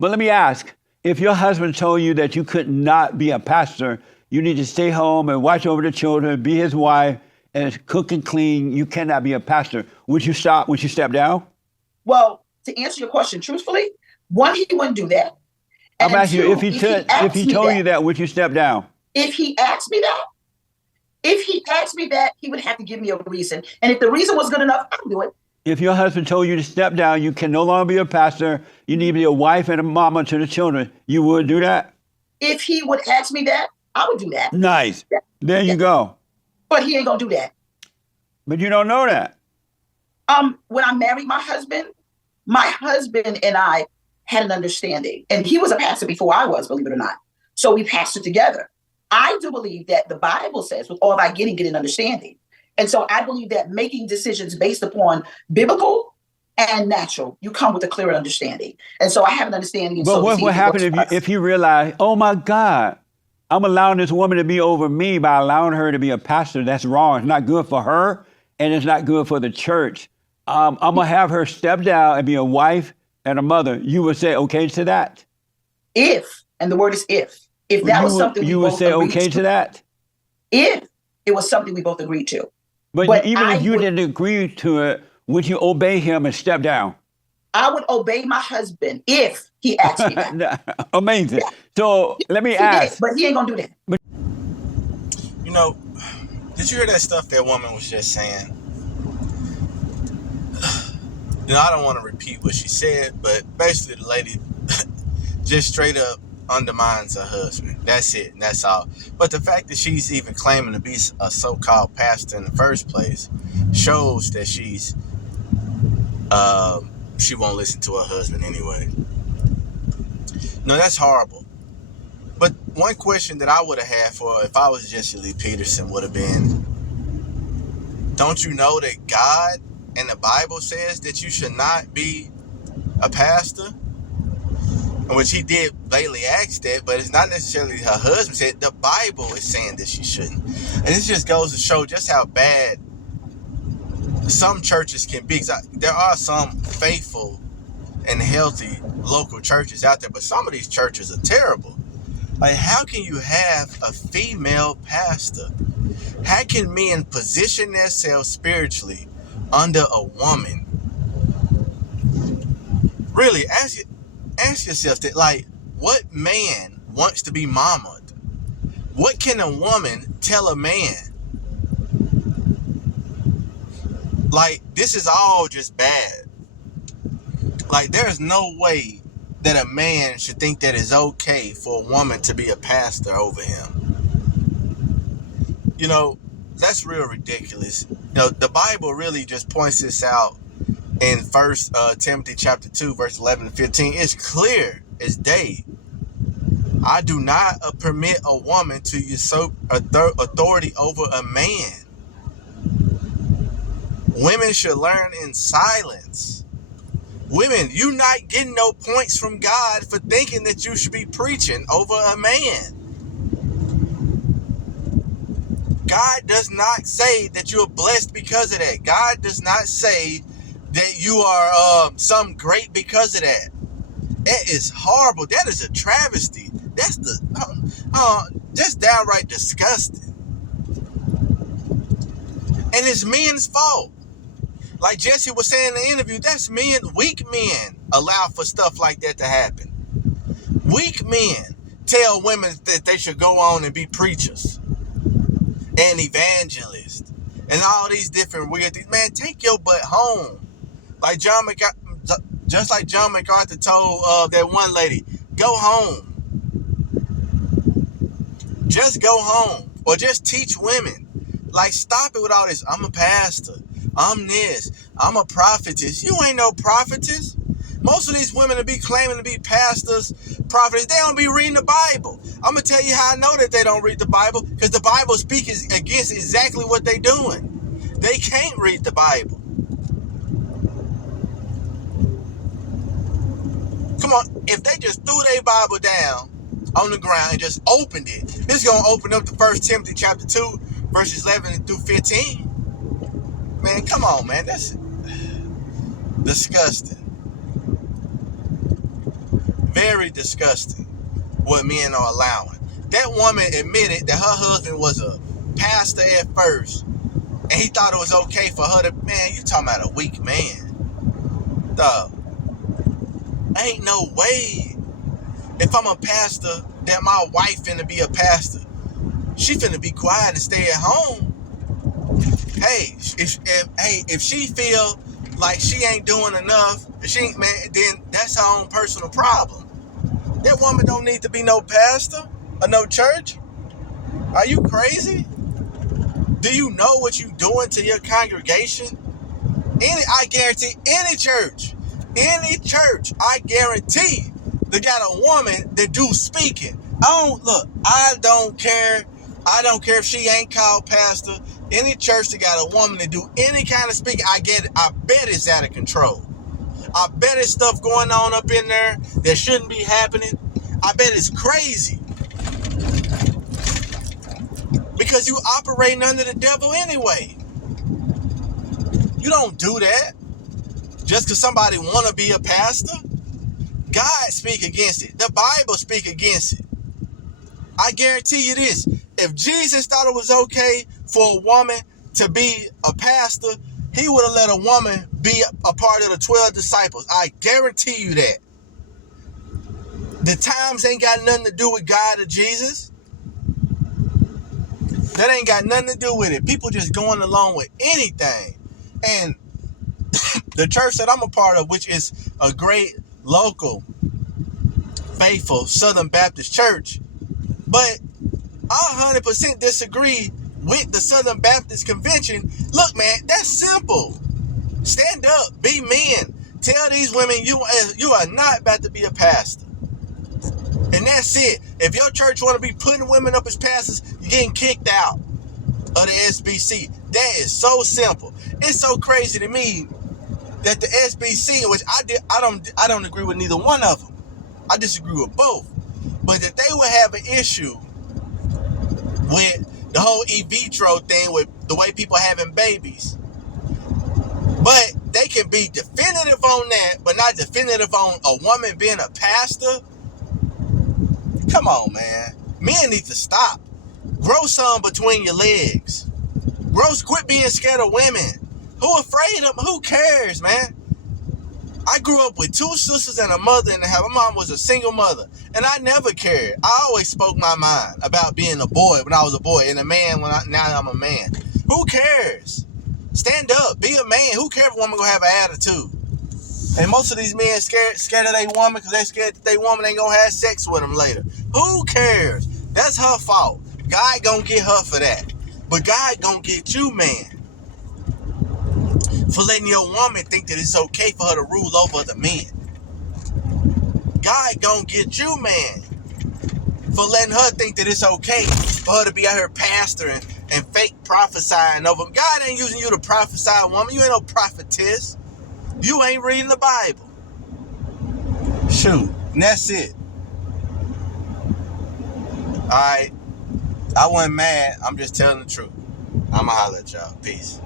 But let me ask, if your husband told you that you could not be a pastor, you need to stay home and watch over the children, be his wife, and cook and clean, you cannot be a pastor, would you stop? Would you step down? Well, to answer your question truthfully, one, he wouldn't do that. I'm And asking you, two, if he told you that, would you step down? If he asked me that, he would have to give me a reason. And if the reason was good enough, I would do it. If your husband told you to step down, you can no longer be a pastor, you need to be a wife and a mama to the children, you would do that? If he would ask me that, I would do that. Nice. There you go. But he ain't gonna do that. But you don't know that. When I married my husband and I had an understanding. And he was a pastor before I was, believe it or not. So we pastored together. I do believe that the Bible says, with all thy getting, get an understanding. And so I believe that making decisions based upon biblical and natural, you come with a clear understanding. And so I have an understanding. But what would happen if you realize, oh my God, I'm allowing this woman to be over me by allowing her to be a pastor? That's wrong. It's not good for her, and it's not good for the church. I'm going to have her step down and be a wife and a mother. You would say okay to that? If, and the word is if that was something you would say okay to that? If it was something we both agreed to. But even if you didn't agree to it, would you obey him and step down? I would obey my husband if he asked me that. Amazing. Yeah. So let me ask. But he ain't gonna do that. You know, did you hear that stuff that woman was just saying? You know, I don't want to repeat what she said, but basically the lady just straight up undermines her husband. That's it, and that's all. But the fact that she's even claiming to be a so-called pastor in the first place shows that she won't listen to her husband anyway. No, that's horrible. But one question that I would have had for if I was Jesse Lee Peterson would have been, don't you know that God and the Bible says that you should not be a pastor? Which he did blatantly ask that, but it's not necessarily her husband said. The Bible is saying that she shouldn't. And this just goes to show just how bad some churches can be. There are some faithful and healthy local churches out there, but some of these churches are terrible. Like, how can you have a female pastor? How can men position themselves spiritually under a woman? Really, ask yourself that, like, what man wants to be mamaed? What can a woman tell a man? Like, this is all just bad. Like, there's no way that a man should think that it's okay for a woman to be a pastor over him. You know, that's real ridiculous. You know, the Bible really just points this out in 1 Timothy chapter 2, verse 11 and 15. It's clear as day. I do not permit a woman to usurp authority over a man. Women should learn in silence. Women, you're not getting no points from God for thinking that you should be preaching over a man. God does not say that you're blessed because of that. God does not say that you are some great because of that. That is horrible. That is a travesty. That's just downright disgusting. And it's men's fault. Like Jesse was saying in the interview, that's men, weak men allow for stuff like that to happen. Weak men tell women that they should go on and be preachers and evangelists and all these different weird things. Man, take your butt home. Like just like John MacArthur told that one lady, go home. Just go home. Or just teach women. Like, stop it with all this. I'm a pastor. I'm this. I'm a prophetess. You ain't no prophetess. Most of these women that be claiming to be pastors, prophets, they don't be reading the Bible. I'm going to tell you how I know that they don't read the Bible, because the Bible speaks against exactly what they're doing. They can't read the Bible. Come on, if they just threw their Bible down on the ground and just opened it, this is going to open up to 1 Timothy chapter 2, verses 11 through 15. Man, come on, man. That's disgusting. Very disgusting what men are allowing. That woman admitted that her husband was a pastor at first, and he thought it was okay for her to, man, you talking about a weak man. Dog. Ain't no way. If I'm a pastor, that my wife finna be a pastor. She finna be quiet and stay at home. Hey, if she feel like she ain't doing enough, then that's her own personal problem. That woman don't need to be no pastor or no church. Are you crazy? Do you know what you doing to your congregation? I guarantee any church, I guarantee they got a woman that do speaking. I don't care if she ain't called pastor. Any church that got a woman that do any kind of speaking, I bet it's out of control. I bet it's stuff going on up in there that shouldn't be happening. I bet it's crazy. Because you operating under the devil anyway. You don't do that just because somebody want to be a pastor. God speak against it. The Bible speak against it. I guarantee you this. If Jesus thought it was okay for a woman to be a pastor, he would have let a woman be a part of the 12 disciples. I guarantee you that. The times ain't got nothing to do with God or Jesus. That ain't got nothing to do with it. People just going along with anything. And the church that I'm a part of, which is a great local, faithful Southern Baptist church, but I 100% disagree with the Southern Baptist Convention. Look, man, that's simple. Stand up, be men. Tell these women you are not about to be a pastor. And that's it. If your church want to be putting women up as pastors, you're getting kicked out of the SBC. That is so simple. It's so crazy to me that the SBC, which I don't agree with neither one of them. I disagree with both. But that they would have an issue with the whole in vitro thing, with the way people having babies. But they can be definitive on that, but not definitive on a woman being a pastor. Come on, man. Men need to stop. Grow some between your legs. Quit being scared of women. Who afraid of them? Who cares, man? I grew up with 2 sisters and a mother in the house. My mom was a single mother, and I never cared. I always spoke my mind about being a boy when I was a boy, and a man now I'm a man. Who cares? Stand up, be a man. Who cares if a woman gonna have an attitude? And most of these men scared of their woman because they scared that their woman ain't gonna have sex with them later. Who cares? That's her fault. God gonna get her for that. But God gonna get you, man, for letting your woman think that it's okay for her to rule over the men. God gonna get you, man, for letting her think that it's okay for her to be out here pastoring and fake prophesying over them. God ain't using you to prophesy, woman. You ain't no prophetess. You ain't reading the Bible. Shoot, and that's it. Alright, I wasn't mad. I'm just telling the truth. I'ma holler at y'all. Peace.